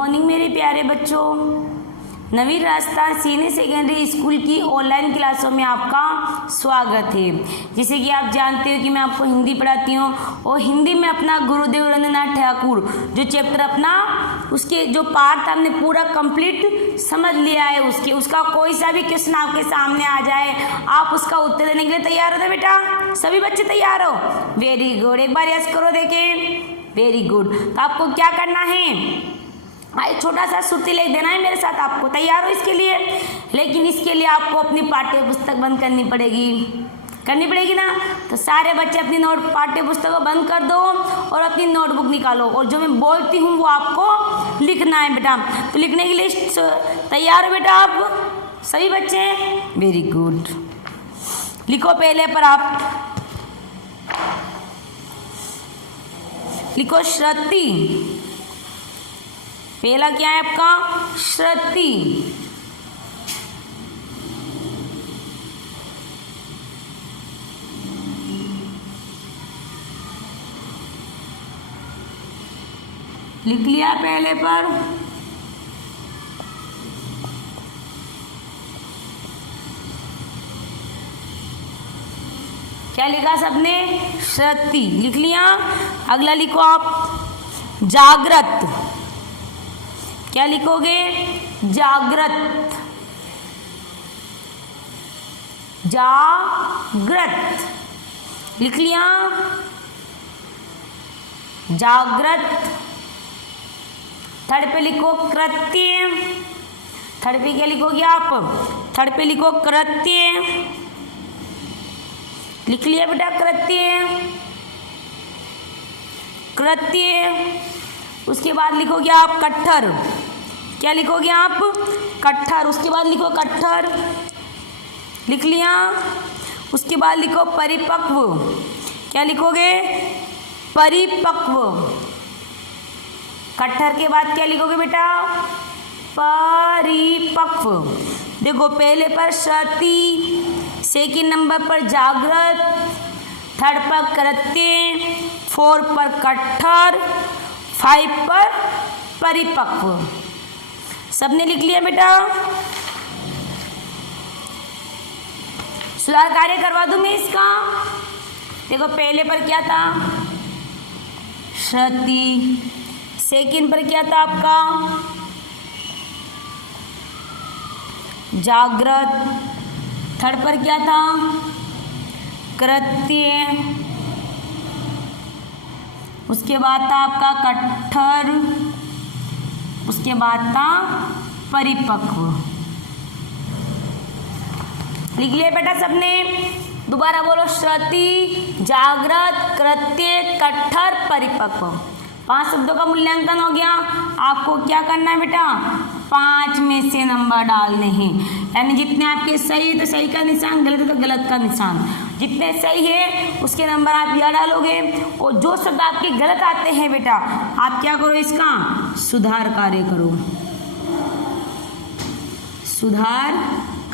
Morning मेरे प्यारे बच्चों। नवीन राजस्थान सीनियर सेकेंडरी स्कूल की ऑनलाइन क्लासों में आपका स्वागत है। जैसे कि आप जानते हो कि मैं आपको हिंदी पढ़ाती हूँ और हिंदी में अपना गुरुदेव रविंद्रनाथ ठाकुर जो चैप्टर अपना उसके जो पार्ट हमने पूरा कंप्लीट समझ लिया है, उसका कोई सा भी क्वेश्चन आपके सामने आ जाए आप उसका उत्तर देने के लिए तैयार हो ना बेटा? सभी बच्चे तैयार हो? Very good. एक बार यस करो देखें। Very good. तो आपको क्या करना है? एक छोटा सा सुर्ती लिख देना है मेरे साथ। आपको तैयार हो इसके लिए? लेकिन इसके लिए आपको अपनी पाठ्य पुस्तक बंद करनी पड़ेगी ना। तो सारे बच्चे अपनी पाठ्य पुस्तक को बंद कर दो और अपनी नोटबुक निकालो और जो मैं बोलती हूँ वो आपको लिखना है बेटा। तो लिखने के लिए तैयार हो बेटा आप सभी बच्चे? Very good. लिखो पहले पर आप लिखो श्रुति। पहला क्या है आपका? श्रुति। लिख लिया पहले पर? क्या लिखा सबने? श्रुति लिख लिया। अगला लिखो आप जागृत। क्या लिखोगे? जागृत। जागृत लिख लिया। जागृत। थर्ड पे लिखो कृत्य। थर्ड पे क्या लिखोगे आप? थर्ड पे लिखो कृत्य। लिख लिया बेटा कृत्य। कृत्य। उसके बाद लिखोगे आप कट्ठर। क्या लिखोगे आप? कट्ठर। उसके बाद लिखो कट्ठर। लिख लिया। उसके बाद लिखो परिपक्व। क्या लिखोगे? परिपक्व। कट्ठर के बाद क्या लिखोगे बेटा? परिपक्व। देखो पहले पर श्रुति, सेकंड नंबर पर जागृत, थर्ड पर कृत्य, फोर पर कट्ठर, 5 पर परिपक्व। सबने लिख लिया बेटा? सुधार कार्य करवा दूं मैं इसका? देखो पहले पर क्या था? श्रुति। सेकंड पर क्या था आपका? जागृत। थर्ड पर क्या था? कृत्य। उसके बाद था आपका कट्ठर। उसके बाद था परिपक्व। लिख लिया बेटा सबने? दोबारा बोलो। श्रुति, जागृत, कृत्य, कट्ठर, परिपक्व। 5 शब्दों का मूल्यांकन हो गया। आपको क्या करना है बेटा? 5 में से नंबर डालने हैं। यानी जितने आपके सही है तो सही का निशान, गलत है तो गलत का निशान। जितने सही है उसके नंबर आप यहाँ डालोगे और जो शब्द आपके गलत आते हैं बेटा आप क्या करो? इसका सुधार कार्य करो। सुधार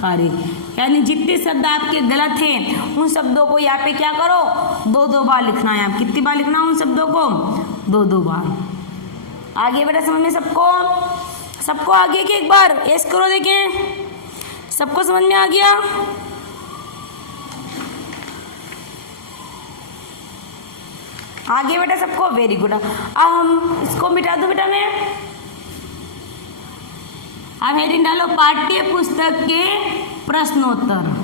कार्य यानी जितने शब्द आपके गलत हैं उन शब्दों को यहाँ पे क्या करो? 2-2 बार लिखना है। आप कितनी बार लिखना है उन शब्दों को? 2-2 बार। आगे बेटा समझ में सबको आगे के एक बार ऐस करो देखें। सबको समझ में आ गया? आगे बेटा सबको? Very good. अब हम इसको मिटा दो बेटा। मैं अब हेडिंग डालो पाठ्य पुस्तक के प्रश्नोत्तर।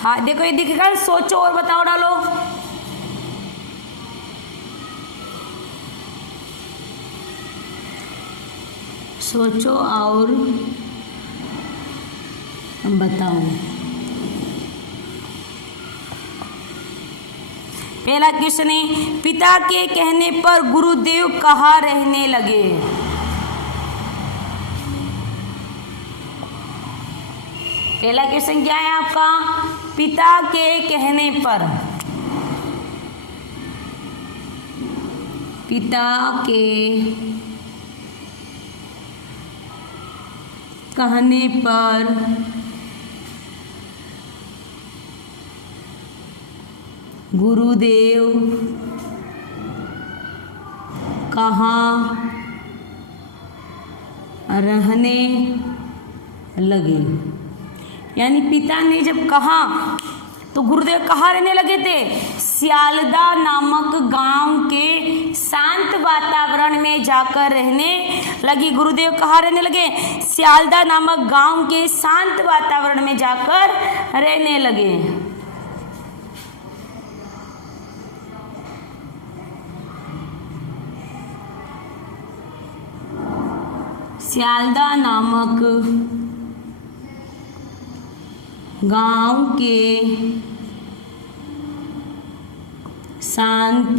हाँ देखो ये दिखेगा। सोचो और बताओ डालो। सोचो और बताओ। पहला क्वेश्चन है, पिता के कहने पर गुरुदेव कहाँ रहने लगे? पहला क्वेश्चन क्या है आपका, पिता के कहने पर, पिता के कहने पर गुरुदेव कहाँ रहने लगे। यानी पिता ने जब कहा तो गुरुदेव कहाँ रहने लगे थे, सियालदा नामक गांव के शांत वातावरण में जाकर रहने लगी। गुरुदेव कहाँ रहने लगे, सियालदा नामक गांव के शांत वातावरण में जाकर रहने लगे। सियालदा नामक गांव के शांत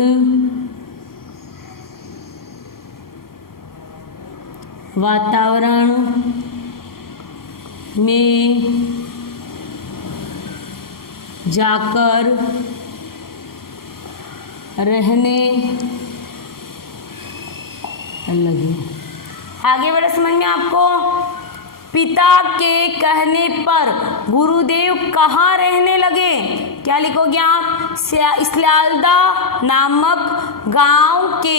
वातावरण में जाकर रहने लगे। आगे बढ़े समझ में आपको, पिता के कहने पर गुरुदेव कहाँ रहने लगे, क्या लिखोगे आप, सियालदा नामक गांव के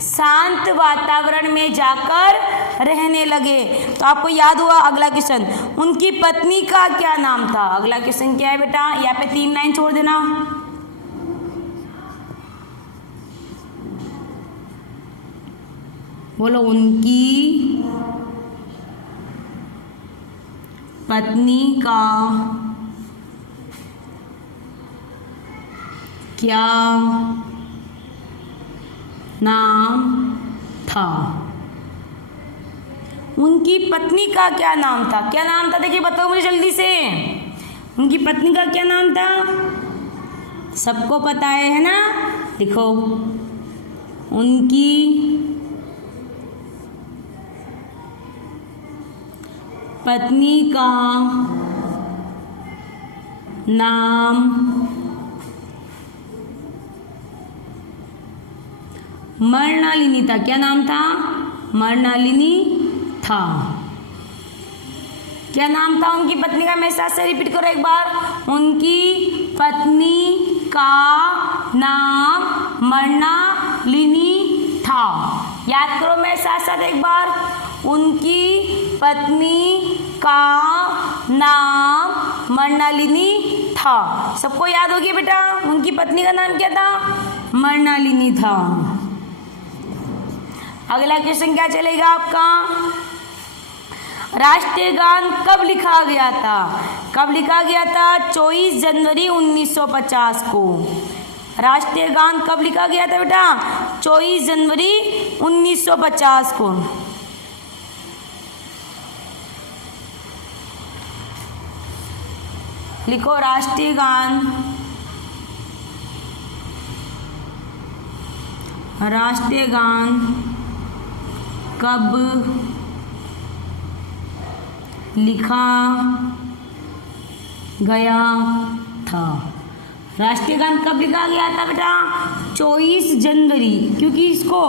शांत वातावरण में जाकर रहने लगे। तो आपको याद हुआ अगला क्वेश्चन, उनकी पत्नी का क्या नाम था। अगला क्वेश्चन क्या है बेटा, यहाँ पे 3 लाइन छोड़ देना। बोलो, उनकी पत्नी का क्या नाम था। उनकी पत्नी का क्या नाम था, क्या नाम था, देखिए बताओ मुझे जल्दी से। उनकी पत्नी का क्या नाम था, सबको पता है ना, देखो, उनकी पत्नी का नाम मृणालिनी था। क्या नाम था, मृणालिनी था। क्या नाम था उनकी पत्नी का, मैं साथ से रिपीट करो एक बार, उनकी पत्नी का नाम मृणालिनी था। याद करो मैं साथ साथ एक बार, उनकी पत्नी का नाम मृणालिनी था। सबको याद हो गया बेटा, उनकी पत्नी का नाम क्या था, मृणालिनी था। अगला क्वेश्चन क्या चलेगा आपका, राष्ट्रीय गान कब लिखा गया था। कब लिखा गया था, 24 जनवरी 1950 को। राष्ट्रीय गान कब लिखा गया था बेटा, 24 जनवरी 1950 को। लिखो राष्ट्रीय गान, राष्ट्रीय गान कब लिखा गया था। राष्ट्रीय गान कब लिखा गया था बेटा, 24 जनवरी, क्योंकि इसको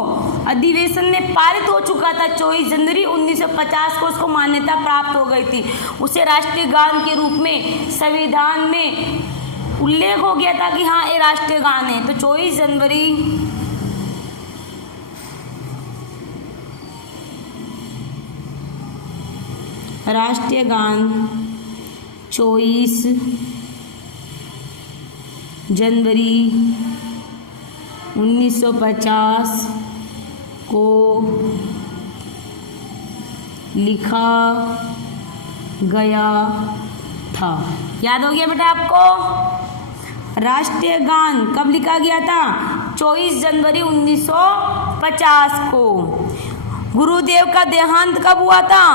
अधिवेशन में पारित हो चुका था। 24 जनवरी 1950 को उसको मान्यता प्राप्त हो गई थी। उसे राष्ट्रीय गान के रूप में संविधान में उल्लेख हो गया था कि हाँ ये राष्ट्रीय गान है। तो 24 जनवरी राष्ट्रीय गान 24 जनवरी 1950 को लिखा गया था। याद हो गया बेटा आपको, राष्ट्रीय गान कब लिखा गया था, 24 जनवरी 1950 को। गुरुदेव का देहांत कब हुआ था,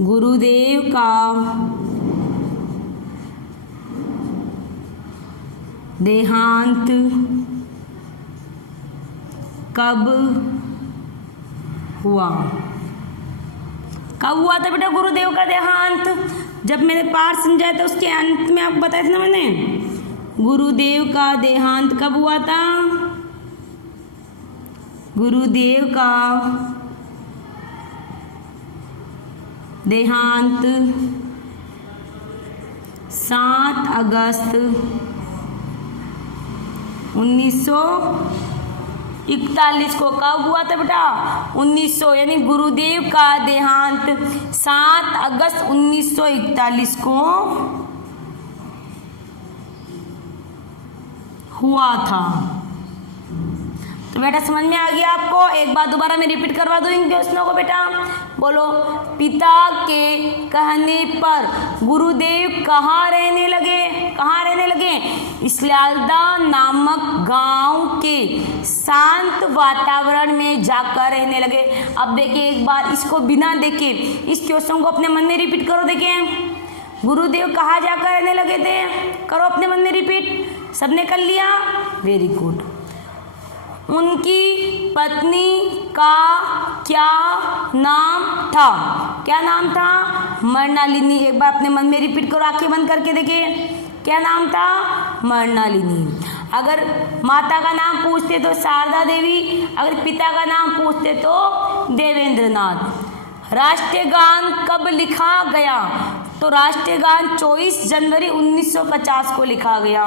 गुरुदेव का देहांत कब हुआ। कब हुआ था बेटा गुरुदेव का देहांत? जब मैंने पाठ समझाया था उसके अंत में आपको बताया था ना मैंने, गुरुदेव का देहांत कब हुआ था? गुरुदेव का देहांत 7 अगस्त 1941 को। कब हुआ था बेटा? 1900, यानी गुरुदेव का देहांत 7 अगस्त 1941 को हुआ था। तो बेटा समझ में आ गया आपको? एक बार दोबारा मैं रिपीट करवा दूं इन क्वेश्चनों को बेटा। बोलो, पिता के कहने पर गुरुदेव कहाँ रहने लगे? कहाँ रहने लगे? इस्लालदा नामक गांव के शांत वातावरण में जाकर रहने लगे। अब देखिए एक बार इसको बिना देखे इस क्वेश्चन को अपने मन में रिपीट करो। देखिए, गुरुदेव कहाँ जाकर रहने लगे थे? करो अपने मन में रिपीट। सबने कर लिया? Very good. उनकी पत्नी का क्या नाम था? क्या नाम था? मृणालिनी। एक बार अपने मन में रिपीट करो, आंखें बंद करके देखिए। क्या नाम था? मृणालिनी। अगर माता का नाम पूछते तो शारदा देवी, अगर पिता का नाम पूछते तो देवेंद्रनाथ। राष्ट्रीय गान कब लिखा गया? तो राष्ट्रीय गान 24 जनवरी 1950 को लिखा गया।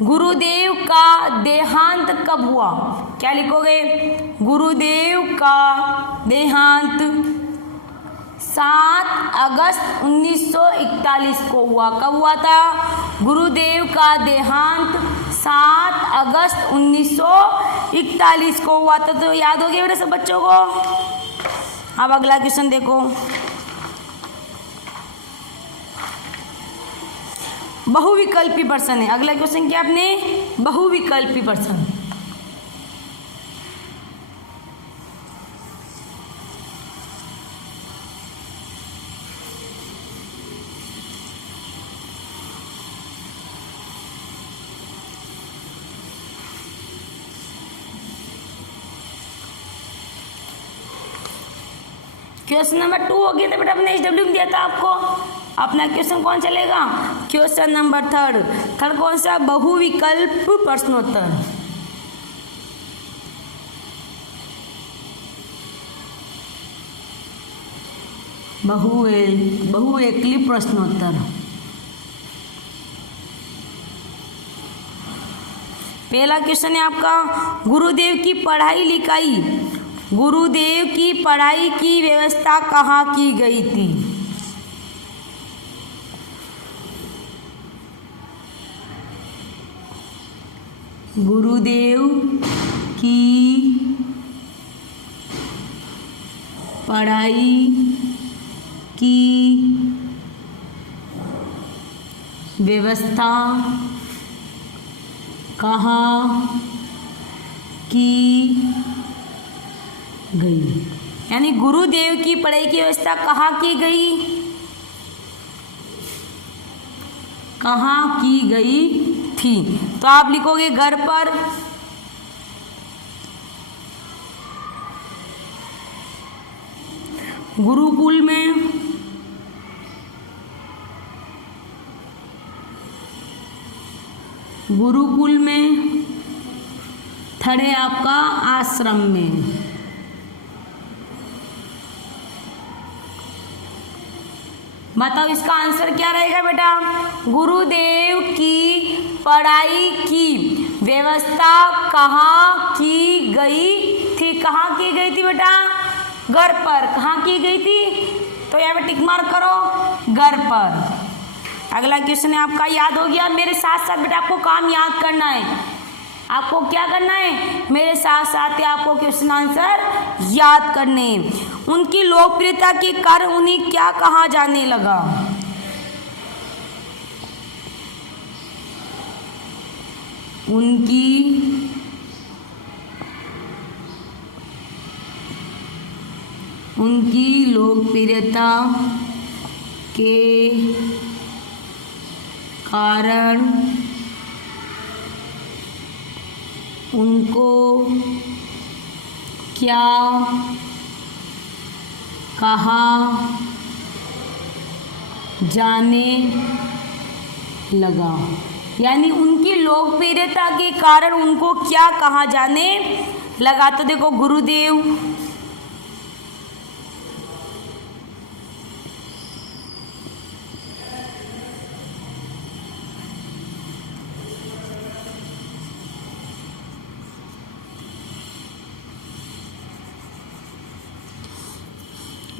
गुरुदेव का देहांत कब हुआ? क्या लिखोगे? गुरुदेव का देहांत 7 अगस्त 1941 को हुआ। कब हुआ था? गुरुदेव का देहांत 7 अगस्त 1941 को हुआ था। तो याद हो गया मेरे सब बच्चों को? अब अगला क्वेश्चन देखो। बहुविकल्पी प्रश्न है। अगला क्वेश्चन क्या आपने? बहुविकल्पी प्रश्न। क्वेश्चन नंबर 2 हो गया था बेटा, अपने HW में दिया था आपको। अपना क्वेश्चन कौन चलेगा? क्वेश्चन नंबर 3 कौन सा? बहुविकल्प प्रश्नोत्तर। बहुविकल्प प्रश्नोत्तर। पहला क्वेश्चन है आपका, गुरुदेव की पढ़ाई लिखाई, गुरुदेव की पढ़ाई की व्यवस्था कहाँ की गई थी? गुरुदेव की पढ़ाई की व्यवस्था कहाँ की गई? यानी गुरुदेव की पढ़ाई की व्यवस्था कहाँ की गई? कहाँ की गई थी? तो आप लिखोगे घर पर, गुरुकुल में, गुरुकुल में, थर्ड है आपका आश्रम में। बताओ इसका आंसर क्या रहेगा बेटा? गुरुदेव की पढ़ाई की व्यवस्था कहाँ की गई थी? कहाँ की गई थी बेटा? घर पर। कहाँ की गई थी? तो यहाँ पे टिक मार्क करो, घर पर। अगला क्वेश्चन है आपका, याद हो गया? मेरे साथ साथ बेटा आपको काम याद करना है। आपको क्या करना है? मेरे साथ साथ आपको क्वेश्चन आंसर याद करने। उनकी लोकप्रियता के कारण उन्हें क्या कहा जाने लगा? उनकी लोकप्रियता के कारण उनको क्या कहा जाने लगा, यानी उनकी लोकप्रियता के कारण उनको क्या कहा जाने लगा। तो देखो गुरुदेव,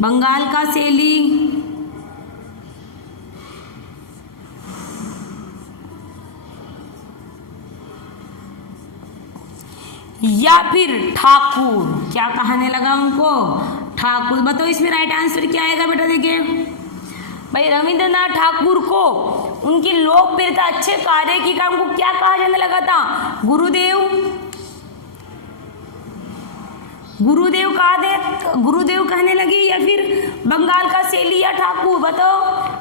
बंगाल का शैली, या फिर ठाकुर, क्या कहने लगा उनको, ठाकुर। बताओ इसमें राइट आंसर क्या आएगा बेटा। देखिए भाई, रविंद्रनाथ ठाकुर को उनकी लोकप्रियता, अच्छे कार्य की काम को क्या कहा जाने लगा था, गुरुदेव। गुरुदेव कहने लगे, या फिर बंगाल का शैली या ठाकुर। बताओ,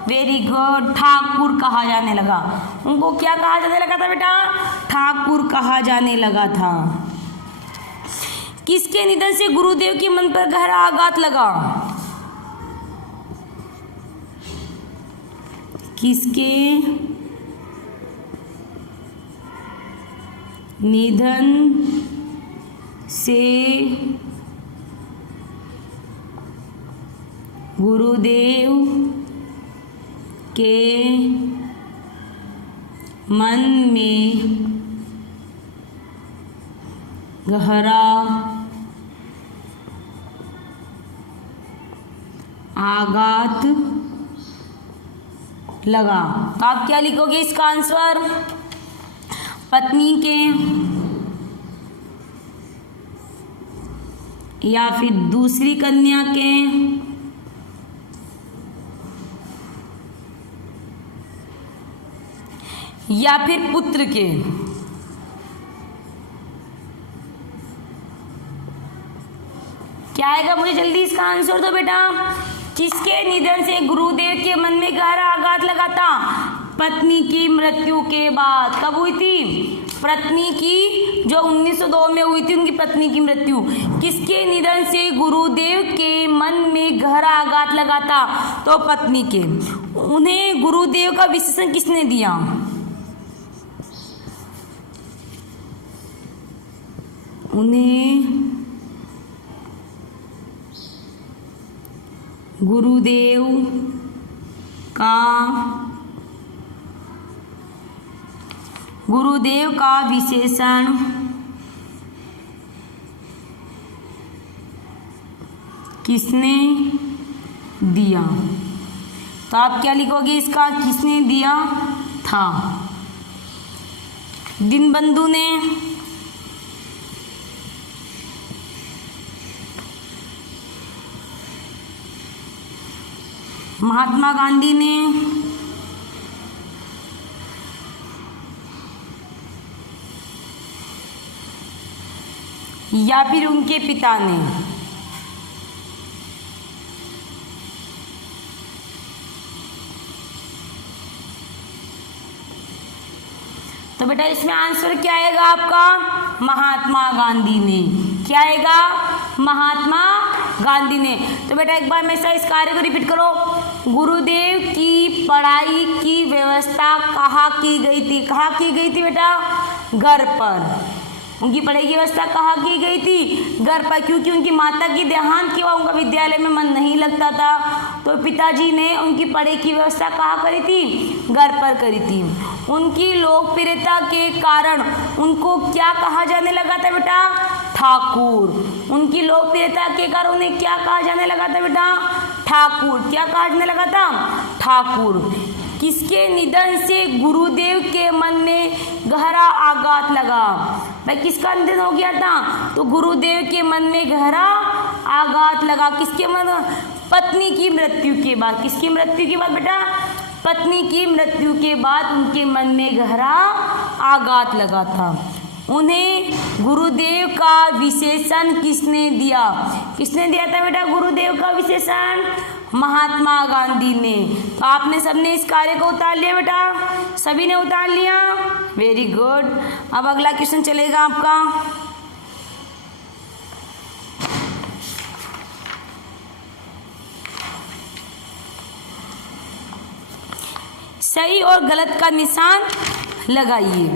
वेरी गुड, ठाकुर कहा जाने लगा। उनको क्या कहा जाने लगा था बेटा, ठाकुर कहा जाने लगा था। किसके निधन से गुरुदेव के मन पर गहरा आघात लगा, किसके निधन से गुरुदेव के मन में गहरा आघात लगा। तो आप क्या लिखोगे इसका आंसर, पत्नी के या फिर दूसरी कन्या के या फिर पुत्र के। क्या आएगा, मुझे जल्दी इसका आंसर दो बेटा। किसके निधन से गुरुदेव के मन में गहरा आघात लगा था, पत्नी की मृत्यु के बाद। कब हुई थी, पत्नी की, जो 1902 में हुई थी उनकी पत्नी की मृत्यु। किसके निधन से गुरुदेव के मन में गहरा आघात लगा था, तो पत्नी के। उन्हें गुरुदेव का विशेषण किसने दिया, उन्हें गुरुदेव का विशेषण किसने दिया। तो आप क्या लिखोगे इसका, किसने दिया था, दीनबंधु ने, महात्मा गांधी ने, या फिर उनके पिता ने। तो बेटा इसमें आंसर क्या आएगा आपका, महात्मा गांधी ने। क्या आएगा, महात्मा गांधी ने। तो बेटा एक बार मैं इस कार्य को रिपीट करो। गुरुदेव की पढ़ाई की व्यवस्था कहाँ की गई थी, कहाँ की गई थी बेटा, घर पर। उनकी पढ़ाई की व्यवस्था कहाँ की गई थी, घर पर, क्योंकि उनकी माता की देहांत के बाद उनका विद्यालय में मन नहीं लगता था। तो पिताजी ने उनकी पढ़ाई की व्यवस्था कहाँ करी थी, घर पर करी थी। उनकी लोकप्रियता के कारण उनको क्या कहा जाने लगा था बेटा, ठाकुर। उनकी लोकप्रियता के कारण उन्हें क्या कहा जाने लगा था बेटा, ठाकुर। क्या कहा जाने लगा था, ठाकुर। किसके निधन से गुरुदेव के मन में गहरा आघात लगा, भाई किसका निधन हो गया था, तो गुरुदेव के मन में गहरा आघात लगा। किसके मन, पत्नी की मृत्यु के बाद। किसकी मृत्यु के बाद बेटा, पत्नी की मृत्यु के बाद उनके मन में गहरा आघात लगा था। उन्हें गुरुदेव का विशेषण किसने दिया, किसने दिया था बेटा गुरुदेव का विशेषण, महात्मा गांधी ने। तो आपने सबने इस कार्य को उतार लिया बेटा, सभी ने उतार लिया, वेरी गुड। अब अगला क्वेश्चन चलेगा आपका। सही और गलत का निशान लगाइए।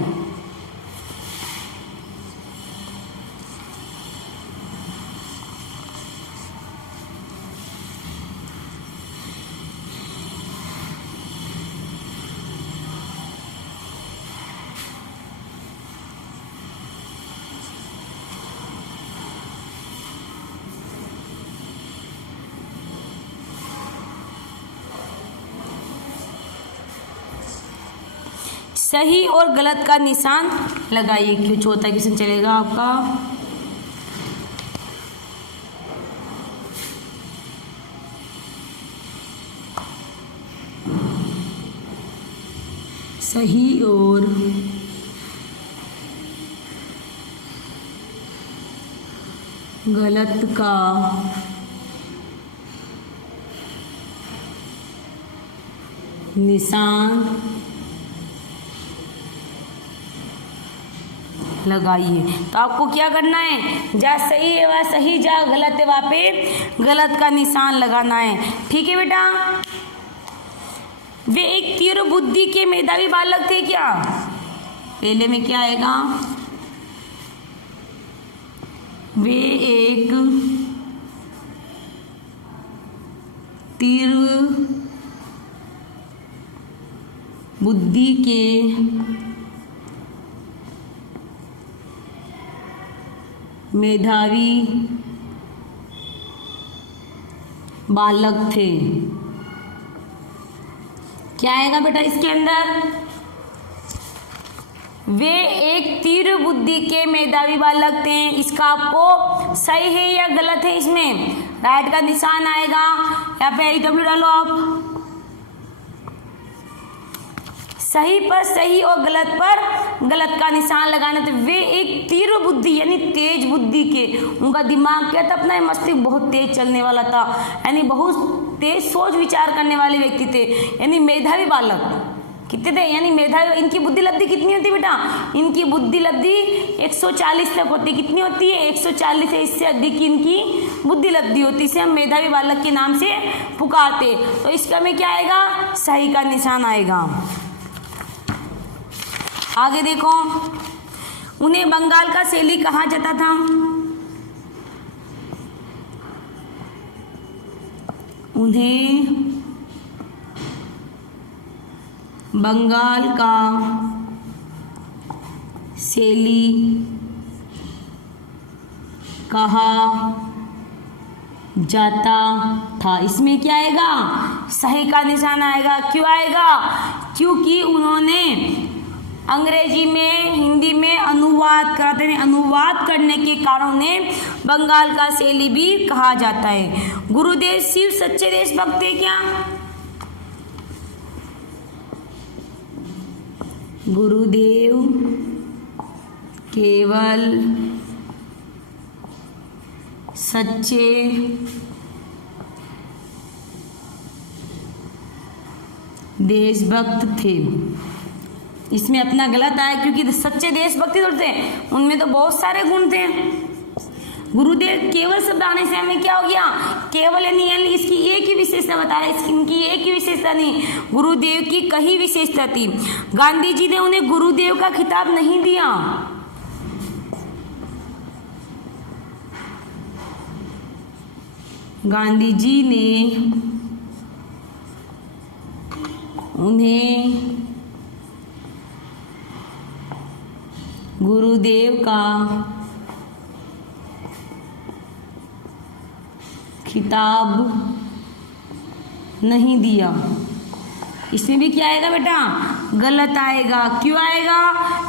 सही और गलत का निशान लगाइए। क्यों चौथा क्वेश्चन चलेगा आपका। सही और गलत का निशान लगाइए। तो आपको क्या करना है, जहाँ सही है वहाँ सही, जहाँ गलत है वहाँ पे गलत का निशान लगाना है। ठीक है बेटा। वे एक तीव्र बुद्धि के मेधावी बालक थे क्या। पहले में क्या आएगा, वे एक तीव्र बुद्धि के मेधावी बालक थे। क्या आएगा बेटा इसके अंदर, वे एक तीव्र बुद्धि के मेधावी बालक थे। इसका आपको सही है या गलत है, इसमें राइट का निशान आएगा। यहाँ पे डब्ल्यू डालो आप। सही पर सही और गलत पर गलत का निशान लगाना। तो वे एक तीव्र बुद्धि यानी तेज बुद्धि के, उनका दिमाग क्या था, अपना मस्तिष्क बहुत तेज चलने वाला था, यानी बहुत तेज सोच विचार करने वाले व्यक्ति थे, यानी मेधावी बालक कितने थे, यानी मेधावी। इनकी बुद्धि लब्धि कितनी होती बेटा, इनकी बुद्धि लब्धि 140 तक होती। कितनी होती है, 140 है, इससे अधिक की इनकी बुद्धि लब्धि होती। इसे हम मेधावी बालक के नाम से पुकारते। तो इसका में क्या आएगा, सही का निशान आएगा। आगे देखो, उन्हें बंगाल का शैली कहा जाता था। उन्हें बंगाल का शैली कहा जाता था। इसमें क्या आएगा, सही का निशान आएगा। क्यों आएगा, क्योंकि उन्होंने अंग्रेजी में हिंदी में अनुवाद करते हैं। अनुवाद करने के कारण उन्हें बंगाल का शैली भी कहा जाता है। गुरुदेव शिव सच्चे देशभक्त थे क्या। गुरुदेव केवल सच्चे देशभक्त थे। इसमें अपना गलत आया, क्योंकि सच्चे देशभक्ति होते हैं उनमें तो बहुत सारे गुण थे। गुरुदेव केवल शब्द आने से हमें क्या हो गया, केवल यानी इसकी एक ही विशेषता बता रहे हैं, इनकी एक ही विशेषता नहीं, गुरुदेव की कई विशेषता थी। गांधी जी ने उन्हें गुरुदेव का खिताब नहीं दिया। गांधी जी ने उन्हें गुरुदेव का खिताब नहीं दिया। इसमें भी क्या आएगा बेटा, गलत आएगा। क्यों आएगा,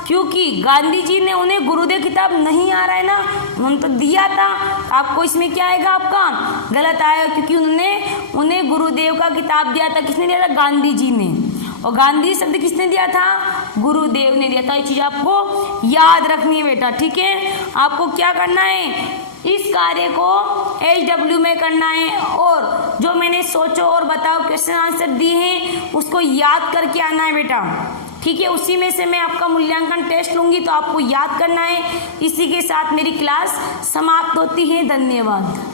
क्योंकि गांधी जी ने उन्हें गुरुदेव खिताब नहीं आ रहा है ना, उन्होंने तो दिया था। आपको इसमें क्या आएगा, आपका गलत आएगा, क्योंकि उन्होंने उन्हें गुरुदेव का खिताब दिया था। किसने दिया था, गांधी जी ने। और गांधी शब्द किसने दिया था, गुरुदेव ने दिया था। ये चीज आपको याद रखनी है बेटा। ठीक है, आपको क्या करना है, इस कार्य को HW में करना है, और जो मैंने सोचो और बताओ क्वेश्चन आंसर दिए हैं उसको याद करके आना है बेटा। ठीक है, उसी में से मैं आपका मूल्यांकन टेस्ट लूंगी, तो आपको याद करना है। इसी के साथ मेरी क्लास समाप्त होती है। धन्यवाद।